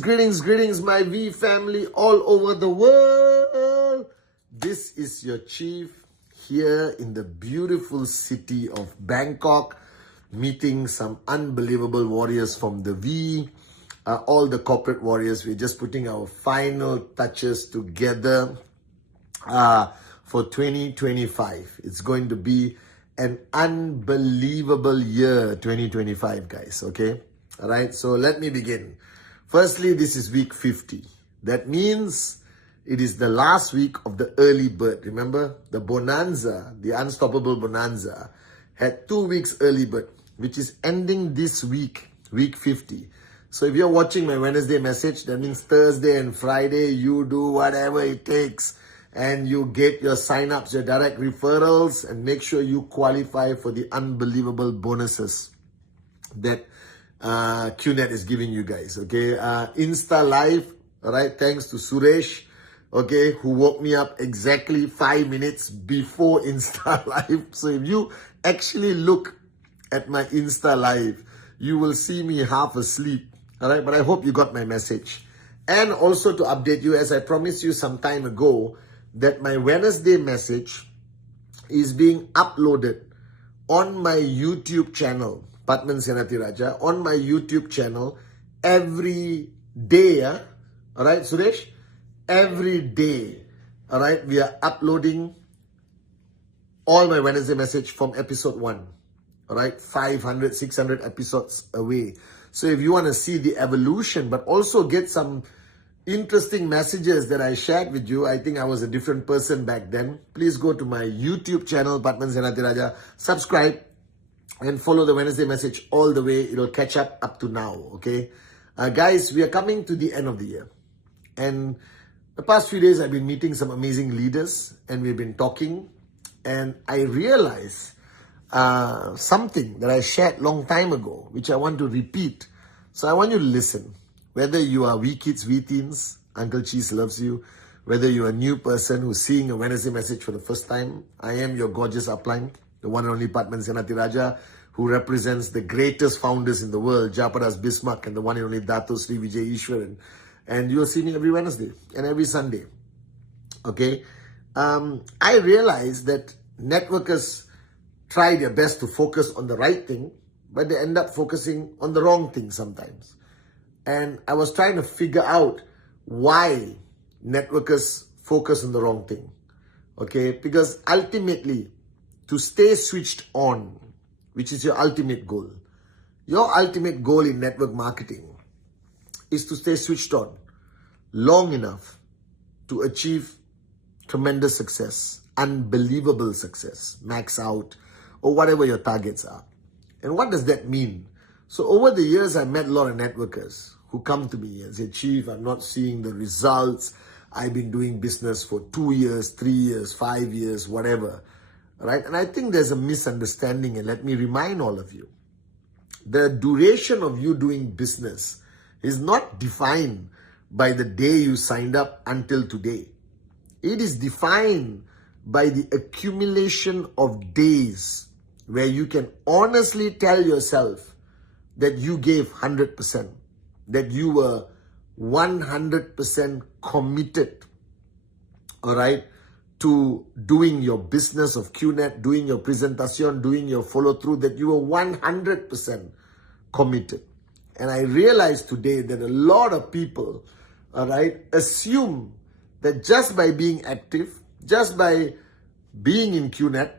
Greetings, my V family all over the world. This is your chief here in the beautiful city of Bangkok, meeting some unbelievable warriors from the V, all the corporate warriors. We're just putting our final touches together for 2025. It's going to be an unbelievable year, 2025, guys, okay? All right, so let me begin. Firstly, this is week 50. That means it is the last week of the early bird. Remember, the bonanza, the unstoppable bonanza, had 2 weeks early bird, which is ending this week, week 50. So if you're watching my Wednesday message, that means Thursday and Friday, you do whatever it takes and you get your sign-ups, your direct referrals, and make sure you qualify for the unbelievable bonuses that QNET is giving you guys, okay? Insta Live, all right, thanks to Suresh, okay, who woke me up exactly 5 minutes before Insta Live. So if you actually look at my Insta Live, you will see me half asleep, all right? But I hope you got my message. And also to update you, as I promised you some time ago, that my Wednesday message is being uploaded on my YouTube channel, Pathman Senathirajah, on my YouTube channel every day, all right, Suresh? Every day, all right, we are uploading all my Wednesday message from episode 1, all right, 500, 600 episodes away. So if you want to see the evolution, but also get some interesting messages that I shared with you, I think I was a different person back then, please go to my YouTube channel, Pathman Senathirajah, subscribe, and follow the Wednesday message all the way. It'll catch up to now, okay? Guys, we are coming to the end of the year. And the past few days, I've been meeting some amazing leaders and we've been talking. And I realized something that I shared long time ago, which I want to repeat. So I want you to listen. Whether you are wee kids, wee teens, Uncle Cheese loves you. Whether you're a new person who's seeing a Wednesday message for the first time, I am your gorgeous upline, the one and only Pathman Senathirajah, who represents the greatest founders in the world, Japadas Bismarck and the one and only Dato Sri Vijay Ishwaran. And you'll see me every Wednesday and every Sunday. Okay? I realized that networkers try their best to focus on the right thing, but they end up focusing on the wrong thing sometimes. And I was trying to figure out why networkers focus on the wrong thing. Okay? Because ultimately, to stay switched on, which is your ultimate goal. Your ultimate goal in network marketing is to stay switched on long enough to achieve tremendous success, unbelievable success, max out, or whatever your targets are. And what does that mean? So over the years, I met a lot of networkers who come to me and say, Chief, I'm not seeing the results. I've been doing business for 2 years, 3 years, 5 years, whatever. Right? And I think there's a misunderstanding, and let me remind all of you. The duration of you doing business is not defined by the day you signed up until today. It is defined by the accumulation of days where you can honestly tell yourself that you gave 100%, that you were 100% committed, all right, to doing your business of QNET, doing your presentation, doing your follow-through, that you were 100% committed. And I realized today that a lot of people, all right, assume that just by being active, just by being in QNET,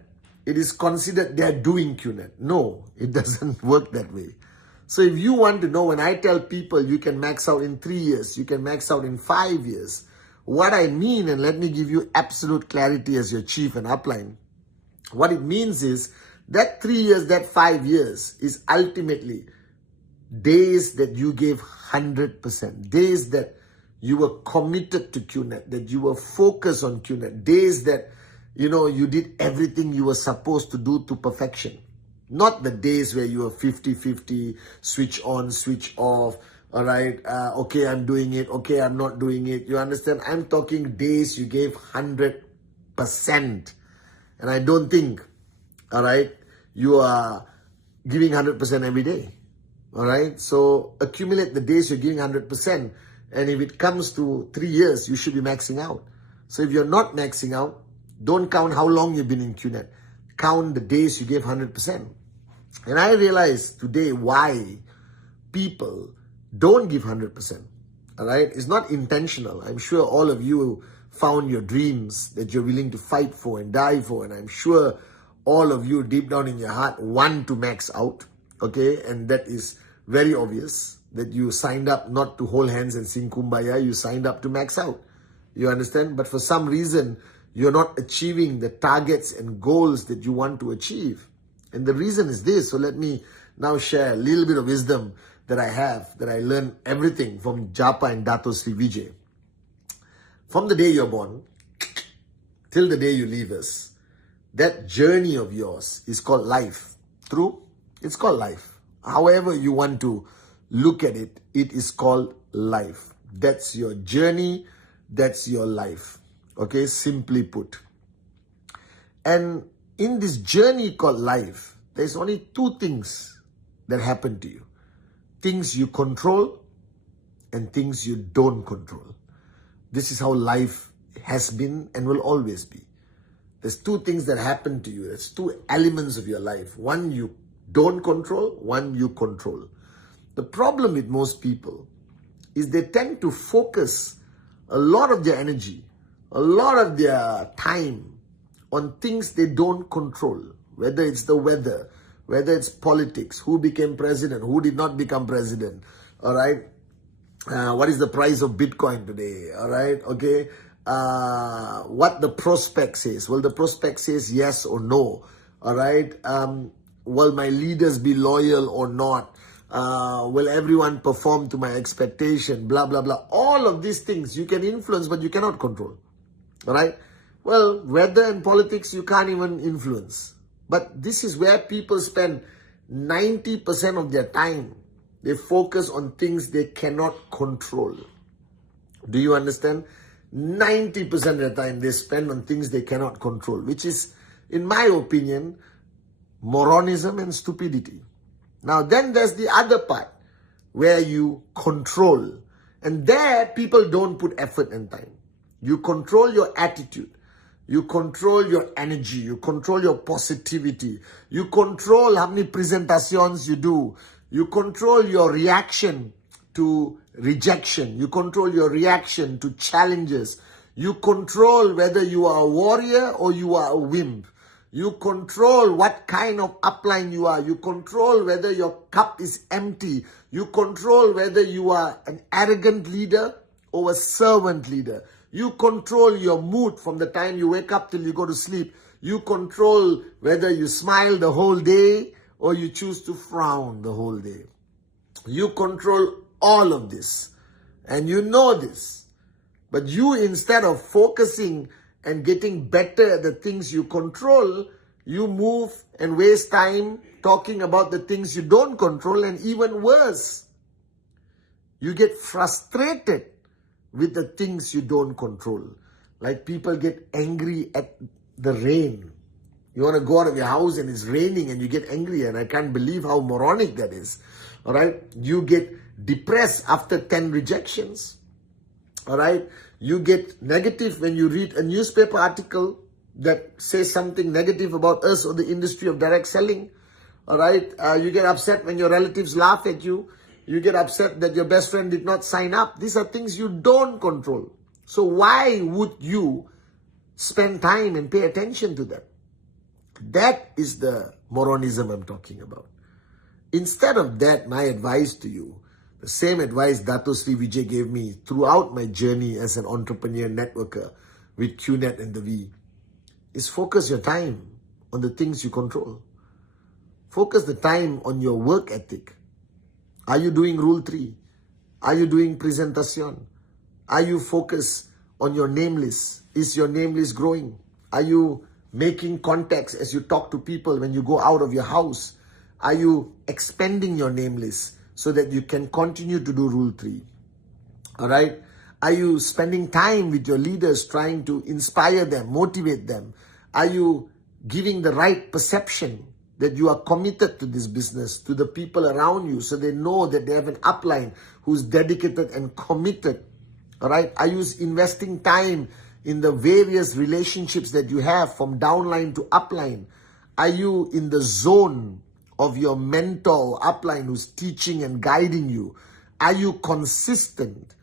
it is considered they're doing QNET. No, it doesn't work that way. So if you want to know, when I tell people you can max out in 3 years, you can max out in 5 years, what I mean, and let me give you absolute clarity as your chief and upline, what it means is that 3 years, that 5 years is ultimately days that you gave 100%, days that you were committed to QNET, that you were focused on QNET, days that, you know, you did everything you were supposed to do to perfection. Not the days where you were 50-50, switch on, switch off, all right, okay, I'm doing it, okay, I'm not doing it. You understand? I'm talking days you gave 100%. And I don't think, all right, you are giving 100% every day. All right. So accumulate the days you're giving 100%. And if it comes to 3 years, you should be maxing out. So if you're not maxing out, don't count how long you've been in QNET. Count the days you gave 100%. And I realize today why people don't give 100%. All right. It's not intentional. I'm sure all of you found your dreams that you're willing to fight for and die for. And I'm sure all of you deep down in your heart want to max out. Okay. And that is very obvious that you signed up not to hold hands and sing Kumbaya. You signed up to max out. You understand? But for some reason, you're not achieving the targets and goals that you want to achieve. And the reason is this. So let me now share a little bit of wisdom that I have, that I learned everything from Japa and Dato Sri Vijay. From the day you're born till the day you leave us, that journey of yours is called life. True? It's called life. However you want to look at it, it is called life. That's your journey. That's your life. Okay, simply put. And in this journey called life, there's only two things that happen to you. Things you control and things you don't control. This is how life has been and will always be. There's two things that happen to you. There's two elements of your life. One you don't control, one you control. The problem with most people is they tend to focus a lot of their energy, a lot of their time on things they don't control, whether it's the weather, whether it's politics, who became president, who did not become president, all right? What is the price of Bitcoin today, all right? Okay, what the prospect says. Well, the prospect says yes or no, all right? Will my leaders be loyal or not? Will everyone perform to my expectation? Blah, blah, blah. All of these things you can influence, but you cannot control. All right? Well, weather and politics, you can't even influence. But this is where people spend 90% of their time. They focus on things they cannot control. Do you understand? 90% of the time they spend on things they cannot control, which is, in my opinion, moronism and stupidity. Now, then there's the other part where you control. And there, people don't put effort and time. You control your attitude. You control your energy. You control your positivity. You control how many presentations you do. You control your reaction to rejection. You control your reaction to challenges. You control whether you are a warrior or you are a wimp. You control what kind of upline you are. You control whether your cup is empty. You control whether you are an arrogant leader or a servant leader. You control your mood from the time you wake up till you go to sleep. You control whether you smile the whole day or you choose to frown the whole day. You control all of this. And you know this. But you, instead of focusing and getting better at the things you control, you move and waste time talking about the things you don't control, and even worse, you get frustrated with the things you don't control. Like people get angry at the rain. You want to go out of your house and it's raining and you get angry, and I can't believe how moronic that is. All right? You get depressed after 10 rejections. All right? You get negative when you read a newspaper article that says something negative about us or the industry of direct selling. All right? You get upset when your relatives laugh at you. You get upset that your best friend did not sign up. These are things you don't control. So why would you spend time and pay attention to them? That is the moronism I'm talking about. Instead of that, my advice to you, the same advice Dato Sri Vijay gave me throughout my journey as an entrepreneur networker with QNET and the V, is focus your time on the things you control. Focus the time on your work ethic. Are you doing Rule 3? Are you doing presentation? Are you focused on your name list? Is your name list growing? Are you making contacts as you talk to people when you go out of your house? Are you expanding your name list so that you can continue to do Rule 3? All right? Are you spending time with your leaders trying to inspire them, motivate them? Are you giving the right perception that you are committed to this business, to the people around you, so they know that they have an upline who's dedicated and committed. All right? Are you investing time in the various relationships that you have from downline to upline? Are you in the zone of your mentor upline who's teaching and guiding you? Are you consistent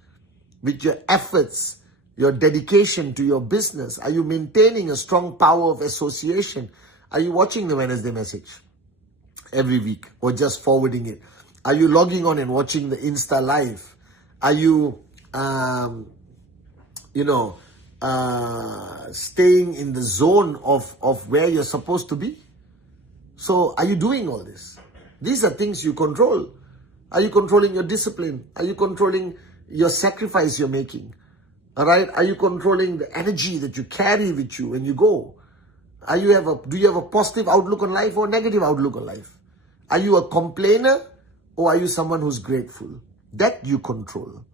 with your efforts, your dedication to your business? Are you maintaining a strong power of association? Are you watching the Wednesday message every week or just forwarding it? Are you logging on and watching the Insta Live? Are you, staying in the zone of where you're supposed to be? So are you doing all this? These are things you control. Are you controlling your discipline? Are you controlling your sacrifice you're making? All right? Are you controlling the energy that you carry with you when you go? Do you have a positive outlook on life or a negative outlook on life? Are you a complainer or are you someone who's grateful? That you control.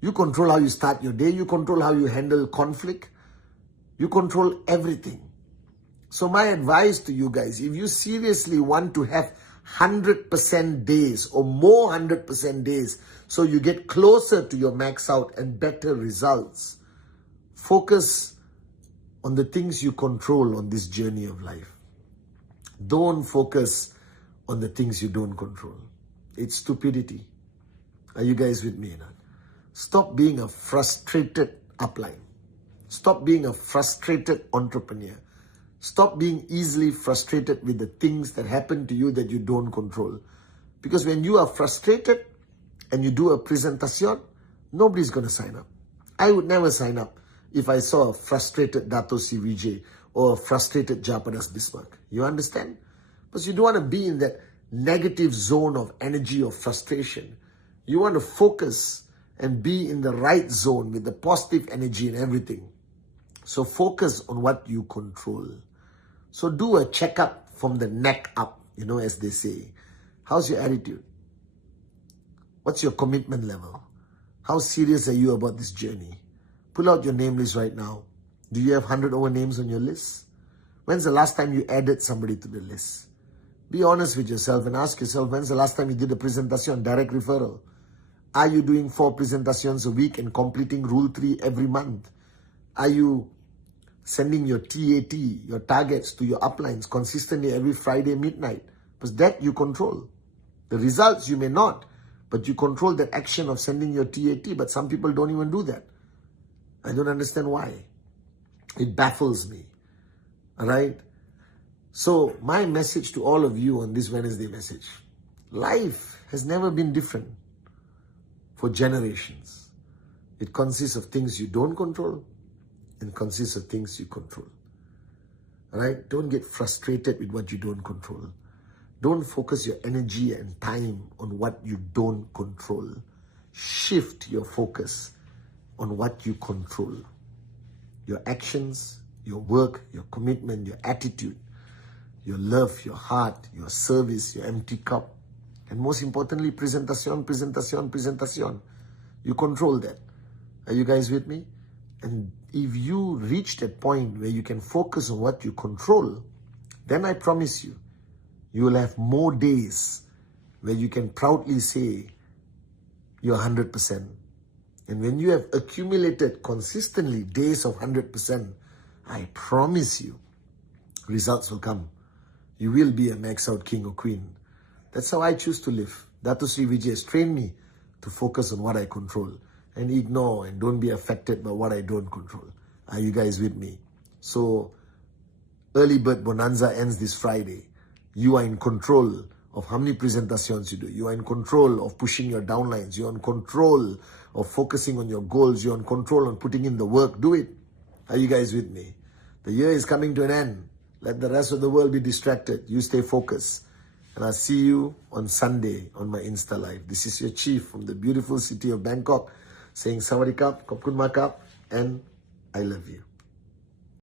You control how you start your day. You control how you handle conflict. You control everything. So my advice to you guys, if you seriously want to have 100% days or more 100% days, so you get closer to your max out and better results, focus on the things you control on this journey of life. Don't focus on the things you don't control. It's stupidity. Are you guys with me? Stop being a frustrated upline. Stop being a frustrated entrepreneur. Stop being easily frustrated with the things that happen to you that you don't control. Because when you are frustrated and you do a presentation, nobody's going to sign up. I would never sign up if I saw a frustrated Dato C. Vijay or a frustrated Japadas Bismarck. You understand? Because you don't want to be in that negative zone of energy or frustration. You want to focus and be in the right zone with the positive energy and everything. So focus on what you control. So do a checkup from the neck up, as they say. How's your attitude? What's your commitment level? How serious are you about this journey? Pull out your name list right now. Do you have 100 over names on your list? When's the last time you added somebody to the list? Be honest with yourself and ask yourself, when's the last time you did a presentation, direct referral? Are you doing 4 presentations a week and completing Rule 3 every month? Are you sending your TAT, your targets to your uplines consistently every Friday midnight? Because that you control. The results you may not, but you control that action of sending your TAT. But some people don't even do that. I don't understand why. It baffles me. All right? So my message to all of you on this Wednesday message, life has never been different for generations. It consists of things you don't control and consists of things you control. All right? Don't get frustrated with what you don't control. Don't focus your energy and time on what you don't control. Shift your focus on what you control. Your actions, your work, your commitment, your attitude, your love, your heart, your service, your empty cup. And most importantly, presentation. You control that. Are you guys with me? And if you reach that point where you can focus on what you control, then I promise you, you will have more days where you can proudly say you're 100%. And when you have accumulated consistently days of 100%, I promise you, results will come. You will be a max out king or queen. That's how I choose to live. Dato Sri Vijay has trained me to focus on what I control and ignore and don't be affected by what I don't control. Are you guys with me? So, Early Bird Bonanza ends this Friday. You are in control of how many presentations you do. You are in control of pushing your downlines. You're in control of focusing on your goals. You're in control on putting in the work. Do it. Are you guys with me? The year is coming to an end. Let the rest of the world be distracted. You stay focused. And I'll see you on Sunday on my Insta Live. This is your chief from the beautiful city of Bangkok saying Sawadee Kap, Kopkun Makap, and I love you.